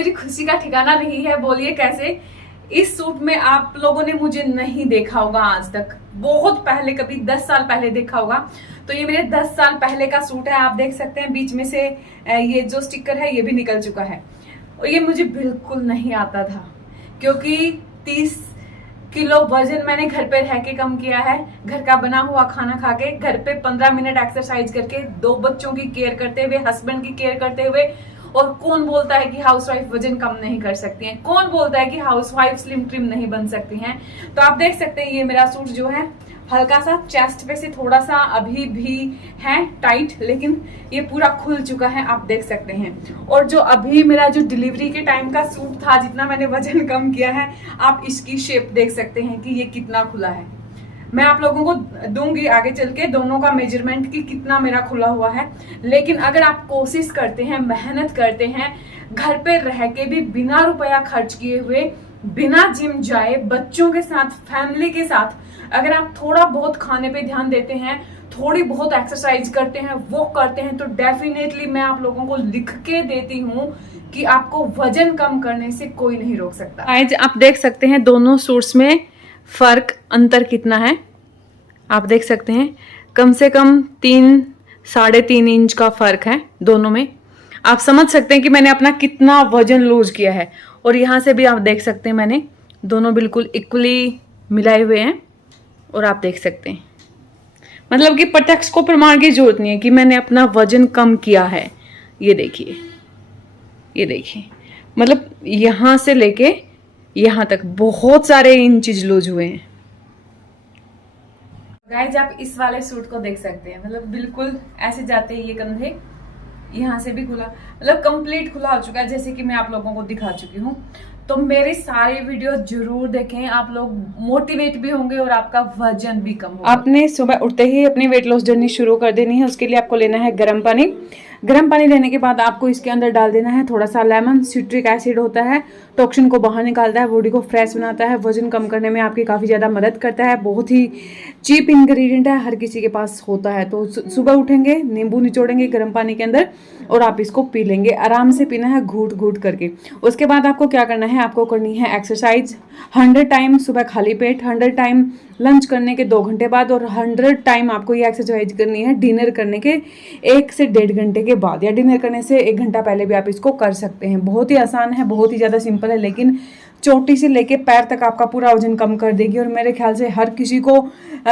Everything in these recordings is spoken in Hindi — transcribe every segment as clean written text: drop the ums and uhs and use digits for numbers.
मेरी खुशी का ठिकाना नहीं है। बोलिए कैसे। इस सूट में आप लोगों ने मुझे नहीं देखा होगा आज तक, बहुत पहले कभी 10 साल पहले देखा होगा। तो ये मेरे 10 साल पहले का सूट है। आप देख सकते हैं बीच में से ये जो स्टिकर है ये भी निकल चुका है। और ये मुझे बिल्कुल नहीं आता था, क्योंकि 30 किलो वजन मैंने घर पे रह के कम किया है। घर का बना हुआ खाना खा के, घर पे 15 मिनट एक्सरसाइज करके, 2 बच्चों की केयर करते हुए, हस्बैंड की केयर करते हुए। और कौन बोलता है कि हाउसवाइफ वजन कम नहीं कर सकती हैं? कौन बोलता है कि हाउसवाइफ स्लिम ट्रिम नहीं बन सकती हैं? तो आप देख सकते हैं ये मेरा सूट जो है हल्का सा चेस्ट पे से थोड़ा सा अभी भी है टाइट, लेकिन ये पूरा खुल चुका है, आप देख सकते हैं। और जो अभी मेरा जो डिलीवरी के टाइम का सूट था, जितना मैंने वजन कम किया है, आप इसकी शेप देख सकते हैं कि ये कितना खुला है। मैं आप लोगों को दूंगी आगे चल के दोनों का मेजरमेंट कि कितना मेरा खुला हुआ है। लेकिन अगर आप कोशिश करते हैं, मेहनत करते हैं, घर पे रह के भी बिना रुपया खर्च किए हुए, बिना जिम जाए, बच्चों के साथ, फैमिली के साथ, अगर आप थोड़ा बहुत खाने पे ध्यान देते हैं, थोड़ी बहुत एक्सरसाइज करते हैं, वो करते हैं, तो डेफिनेटली मैं आप लोगों को लिख के देती हूँ कि आपको वजन कम करने से कोई नहीं रोक सकता। आज आप देख सकते हैं दोनों सूट्स में फर्क, अंतर कितना है। आप देख सकते हैं कम से कम 3-3.5 इंच का फर्क है दोनों में। आप समझ सकते हैं कि मैंने अपना कितना वजन लूज किया है। और यहाँ से भी आप देख सकते हैं मैंने दोनों बिल्कुल इक्वली मिलाए हुए हैं। और आप देख सकते हैं मतलब कि प्रत्यक्ष को प्रमाण की जरूरत नहीं है कि मैंने अपना वजन कम किया है। ये देखिए, ये देखिए, मतलब यहां से लेके यहां तक बहुत सारे इंचेस लूज हुए हैं। गाइज आप इस वाले सूट को देख सकते हैं, मतलब बिल्कुल ऐसे जाते हैं ये कंधे, यहाँ से भी खुला, मतलब कंप्लीट खुला हो चुका है, जैसे कि मैं आप लोगों को दिखा चुकी हूँ। तो मेरे सारे वीडियो जरूर देखें, आप लोग मोटिवेट भी होंगे और आपका वजन भी कम होगा। आपने सुबह उठते ही अपनी वेट लॉस जर्नी शुरू कर देनी है। उसके लिए आपको लेना है गर्म पानी। गर्म पानी लेने के बाद आपको इसके अंदर डाल देना है थोड़ा सा लेमन। सिट्रिक एसिड होता है, टॉक्सिन को बाहर निकालता है, बॉडी को फ्रेश बनाता है, वजन कम करने में आपकी काफ़ी ज़्यादा मदद करता है। बहुत ही चीप इंग्रेडिएंट है, हर किसी के पास होता है। तो सुबह उठेंगे, नींबू निचोड़ेंगे गर्म पानी के अंदर और आप इसको पी लेंगे। आराम से पीना है, घूट घूट करके। उसके बाद आपको क्या करना है, आपको करनी है एक्सरसाइज 100 टाइम सुबह खाली पेट, 100 टाइम लंच करने के 2 घंटे बाद, और 100 टाइम आपको ये एक्सरसाइज करनी है डिनर करने के 1 से 1.5 घंटे के बाद, या डिनर करने से 1 घंटा पहले भी आप इसको कर सकते हैं। बहुत ही आसान है, बहुत ही ज़्यादा सिंपल है, लेकिन चोटी से लेके पैर तक आपका पूरा वजन कम कर देगी। और मेरे ख्याल से हर किसी को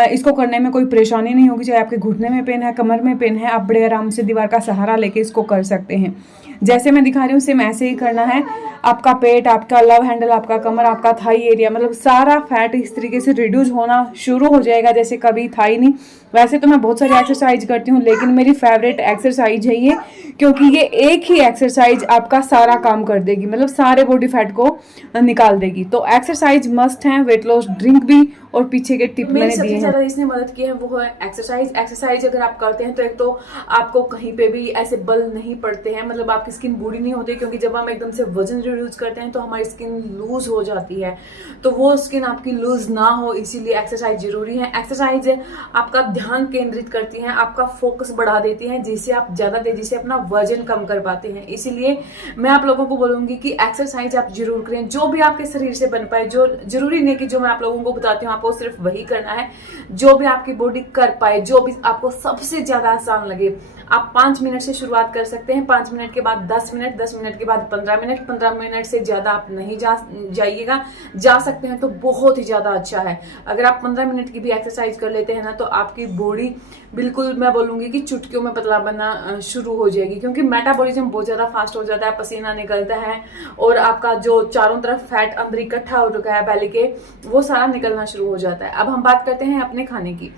इसको करने में कोई परेशानी नहीं होगी। चाहे आपके घुटने में पेन है, कमर में पेन है, आप बड़े आराम से दीवार का सहारा लेके इसको कर सकते हैं। जैसे मैं दिखा रही हूँ सेम ऐसे ही करना है। आपका पेट, आपका लव हैंडल, आपका कमर, आपका थाई एरिया, मतलब सारा फैट इस तरीके से रिड्यूस होना शुरू हो जाएगा जैसे कभी था ही नहीं। वैसे तो मैं बहुत सारी एक्सरसाइज करती हूँ, लेकिन मेरी फेवरेट एक्सरसाइज है ये, क्योंकि ये एक ही एक्सरसाइज आपका सारा काम कर देगी, मतलब सारे बॉडी फैट को निकाल देगी। तो एक्सरसाइज मस्ट है, वेट लॉस ड्रिंक भी, और पीछे के टिप मैंने दिए हैं। सबसे ज्यादा इसने मदद की है वो है एक्सरसाइज। एक्सरसाइज अगर आप करते हैं तो एक तो आपको कहीं पे भी ऐसे बल नहीं पड़ते हैं, मतलब आपकी स्किन बूढ़ी नहीं होती, क्योंकि जब हम एकदम से वजन रिड्यूस करते हैं तो हमारी स्किन लूज हो जाती है। तो वो स्किन आपकी लूज ना हो, इसीलिए एक्सरसाइज जरूरी है। एक्सरसाइज आपका ध्यान केंद्रित करती है, आपका फोकस बढ़ा देती है, जिससे आप ज्यादा तेजी से अपना वजन कम कर पाते हैं। इसीलिए मैं आप लोगों को बोलूंगी कि एक्सरसाइज आप जरूर करें, जो भी आपके शरीर से बन पाए। जो जरूरी नहीं कि जो मैं आप लोगों को बताती हूँ आपको सिर्फ वही करना है, जो भी आपकी बॉडी कर पाए, जो भी आपको सबसे ज्यादा आसान लगे। आप 5 मिनट से शुरुआत कर सकते हैं, 5 मिनट के बाद 10 मिनट, 10 मिनट के बाद 15 मिनट, 15 मिनट से ज्यादा आप नहीं जाइएगा। जा सकते हैं तो बहुत ही ज्यादा अच्छा है। अगर आप 15 मिनट की भी एक्सरसाइज कर लेते हैं ना, तो आपकी बॉडी बिल्कुल, मैं बोलूंगी कि चुटकियों में पतला बनना शुरू हो जाएगी, क्योंकि मेटाबॉलिज्म बहुत ज्यादा फास्ट हो जाता है, पसीना निकलता है, और आपका जो चारों तरफ फैट अंदर इकट्ठा हो चुका है बैली के, वो सारा निकलना शुरू हो जाता है। अब हम बात करते हैं अपने खाने की।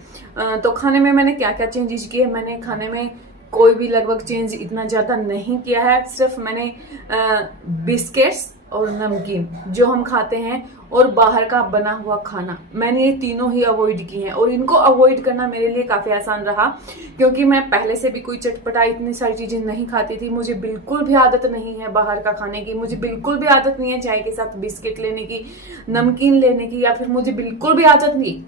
तो खाने में मैंने क्या क्या चेंजेस किए। मैंने खाने में कोई भी लगभग चेंज इतना ज्यादा नहीं किया है। सिर्फ मैंने बिस्किट्स और नमकीन जो हम खाते हैं, और बाहर का बना हुआ खाना, मैंने ये तीनों ही अवॉइड किए हैं। और इनको अवॉइड करना मेरे लिए काफी आसान रहा, क्योंकि मैं पहले से भी कोई चटपटा इतनी सारी चीजें नहीं खाती थी। मुझे बिल्कुल भी आदत नहीं है बाहर का खाने की, मुझे बिल्कुल भी आदत नहीं है चाय के साथ बिस्किट लेने की, नमकीन लेने की, या फिर मुझे बिल्कुल भी आदत नहीं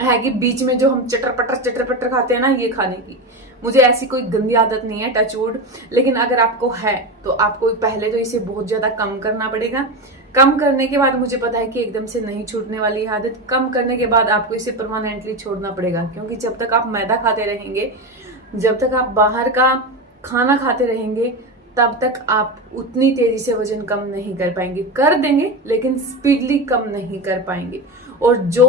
है कि बीच में जो हम चटर पटर खाते हैं ना, ये खाने की। मुझे ऐसी कोई गंदी आदत नहीं है, टच वुड। लेकिन अगर आपको है तो आपको पहले तो इसे बहुत ज्यादा कम करना पड़ेगा। कम करने के बाद मुझे पता है कि एकदम से नहीं छूटने वाली आदत। कम करने के बाद आपको इसे परमानेंटली छोड़ना पड़ेगा, क्योंकि जब तक आप मैदा खाते रहेंगे, जब तक आप बाहर का खाना खाते रहेंगे, तब तक आप उतनी तेजी से वजन कम नहीं कर पाएंगे। कर देंगे लेकिन स्पीडली कम नहीं कर पाएंगे। और जो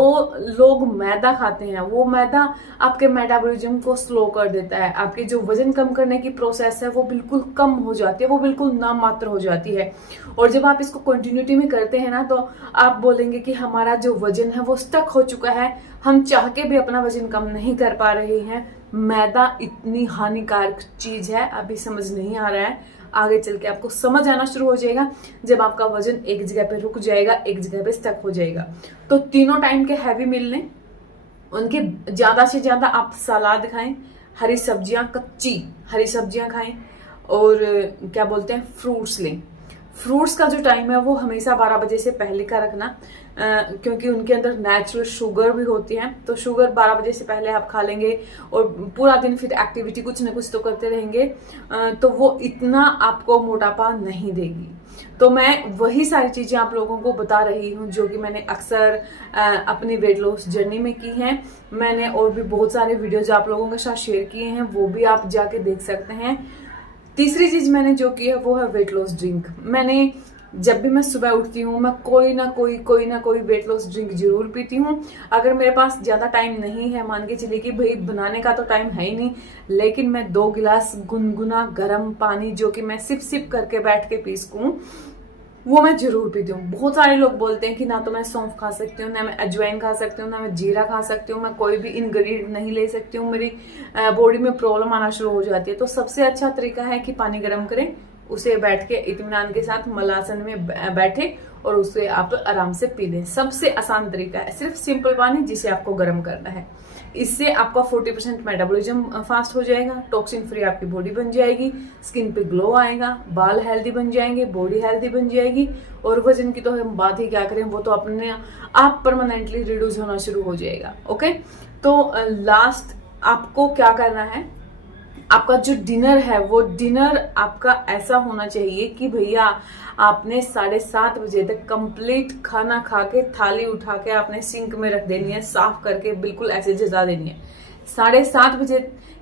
लोग मैदा खाते हैं, वो मैदा आपके मेटाबॉलिज्म को स्लो कर देता है। आपके जो वजन कम करने की प्रोसेस है वो बिल्कुल कम हो जाती है, वो बिल्कुल नाम मात्र हो जाती है। और जब आप इसको कंटिन्यूटी में करते हैं ना, तो आप बोलेंगे कि हमारा जो वजन है वो स्टक हो चुका है, हम चाह के भी अपना वजन कम नहीं कर पा रहे हैं। मैदा इतनी हानिकारक चीज है, अभी समझ नहीं आ रहा है, आगे चल के आपको समझ आना शुरू हो जाएगा जब आपका वजन एक जगह पे रुक जाएगा, एक जगह पे स्टक हो जाएगा। तो तीनों टाइम के हैवी मील लें, उनके ज्यादा से ज्यादा आप सलाद खाएं, हरी सब्जियां, कच्ची हरी सब्जियां खाएं, और क्या बोलते हैं, फ्रूट्स लें। फ्रूट्स का जो टाइम है वो हमेशा 12 बजे से पहले का रखना, क्योंकि उनके अंदर नेचुरल शुगर भी होती है। तो शुगर 12 बजे से पहले आप खा लेंगे और पूरा दिन फिर एक्टिविटी कुछ ना कुछ तो करते रहेंगे, तो वो इतना आपको मोटापा नहीं देगी। तो मैं वही सारी चीजें आप लोगों को बता रही हूँ जो कि मैंने अक्सर अपनी वेट लॉस जर्नी में की हैं। मैंने और भी बहुत सारे वीडियोज आप लोगों के साथ शेयर किए हैं, वो भी आप जाके देख सकते हैं। तीसरी चीज मैंने जो की है वो है वेट लॉस ड्रिंक। मैंने जब भी मैं सुबह उठती हूँ, मैं कोई ना कोई वेट लॉस ड्रिंक जरूर पीती हूँ। अगर मेरे पास ज्यादा टाइम नहीं है, मान के चलिए कि भाई बनाने का तो टाइम है ही नहीं, लेकिन मैं 2 गिलास गुनगुना गर्म पानी जो कि मैं सिप सिप करके बैठ के पी सकूं, वो मैं जरूर पीती हूँ। बहुत सारे लोग बोलते हैं कि ना तो मैं सौंफ खा सकती हूँ, ना मैं अजवाइन खा सकती हूँ, ना मैं जीरा खा सकती हूँ, मैं कोई भी इंग्रेडिएंट नहीं ले सकती हूँ, मेरी बॉडी में प्रॉब्लम आना शुरू हो जाती है। तो सबसे अच्छा तरीका है कि पानी गर्म करें, उसे बैठ के इत्मीनान के साथ मलासन में बैठे और उसे आप आराम से पी लें। सबसे आसान तरीका है, सिर्फ सिंपल पानी जिसे आपको गर्म करना है। इससे आपका 40% मेटाबॉलिज्म फास्ट हो जाएगा, टॉक्सिन फ्री आपकी बॉडी बन जाएगी, स्किन पे ग्लो आएगा, बाल हेल्दी बन जाएंगे, बॉडी हेल्दी बन जाएगी, और वजन की तो हम बात ही क्या करें, वो तो अपने आप परमानेंटली रिड्यूस होना शुरू हो जाएगा। ओके, तो लास्ट आपको क्या करना है, आपका जो डिनर है वो डिनर आपका ऐसा होना चाहिए कि भैया आपने 7:30 बजे तक कंप्लीट खाना खा के थाली उठा के आपने सिंक में रख देनी है, साफ करके बिल्कुल ऐसे जला देनी है। 7:30 बजे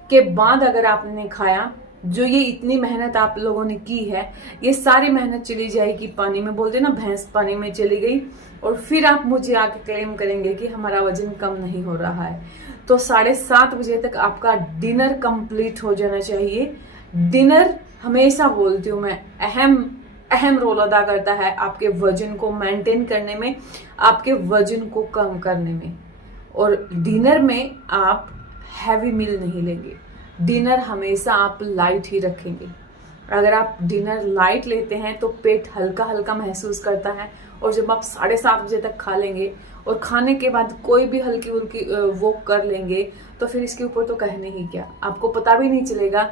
के बाद अगर आपने खाया, जो ये इतनी मेहनत आप लोगों ने की है, ये सारी मेहनत चली जाएगी पानी में। बोलते ना, भैंस पानी में चली गई, और फिर आप मुझे आके क्लेम करेंगे कि हमारा वजन कम नहीं हो रहा है। तो 7:30 बजे तक आपका डिनर कंप्लीट हो जाना चाहिए। डिनर हमेशा बोलती हूँ मैं, अहम रोल अदा करता है आपके वजन को मेंटेन करने में, आपके वजन को कम करने में। और डिनर में आप हैवी मील नहीं लेंगे, डिनर हमेशा आप लाइट ही रखेंगे। अगर आप डिनर लाइट लेते हैं तो पेट हल्का हल्का महसूस करता है, और जब आप 7:30 बजे तक खा लेंगे और खाने के बाद कोई भी हल्की उल्की वॉक कर लेंगे, तो फिर इसके ऊपर तो कहने ही क्या, आपको पता भी नहीं चलेगा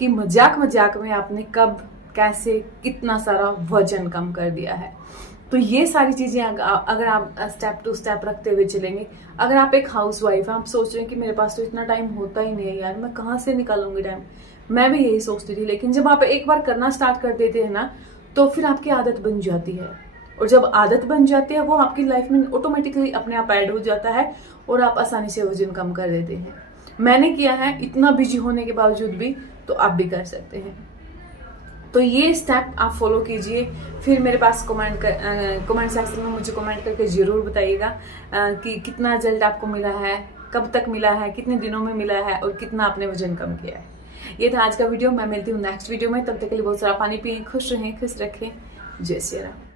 कि मजाक मजाक में आपने कब कैसे कितना सारा वजन कम कर दिया है। तो ये सारी चीजें अगर आप स्टेप टू स्टेप रखते हुए चलेंगे। अगर आप एक हाउसवाइफ हैं, आप सोच रहे हैं कि मेरे पास तो इतना टाइम होता ही नहीं है यार, मैं कहाँ से निकालूंगी टाइम, मैं भी यही सोचती थी। लेकिन जब आप एक बार करना स्टार्ट कर देते हैं ना, तो फिर आपकी आदत बन जाती है, और जब आदत बन जाती है वो आपकी लाइफ में ऑटोमेटिकली अपने आप ऐड हो जाता है, और आप आसानी से वजन कम कर देते हैं। मैंने किया है, इतना बिजी होने के बावजूद भी, तो आप भी कर सकते हैं। तो ये स्टेप आप फॉलो कीजिए। फिर मेरे पास कमेंट सेक्शन में मुझे कमेंट करके जरूर बताइएगा कि कितना रिजल्ट आपको मिला है, कब तक मिला है, कितने दिनों में मिला है, और कितना आपने वजन कम किया है। ये था आज का वीडियो। मैं मिलती हूँ नेक्स्ट वीडियो में, तब तक के लिए बहुत सारा पानी पिए, खुश रहें, खुश रखें। जय श्री राम।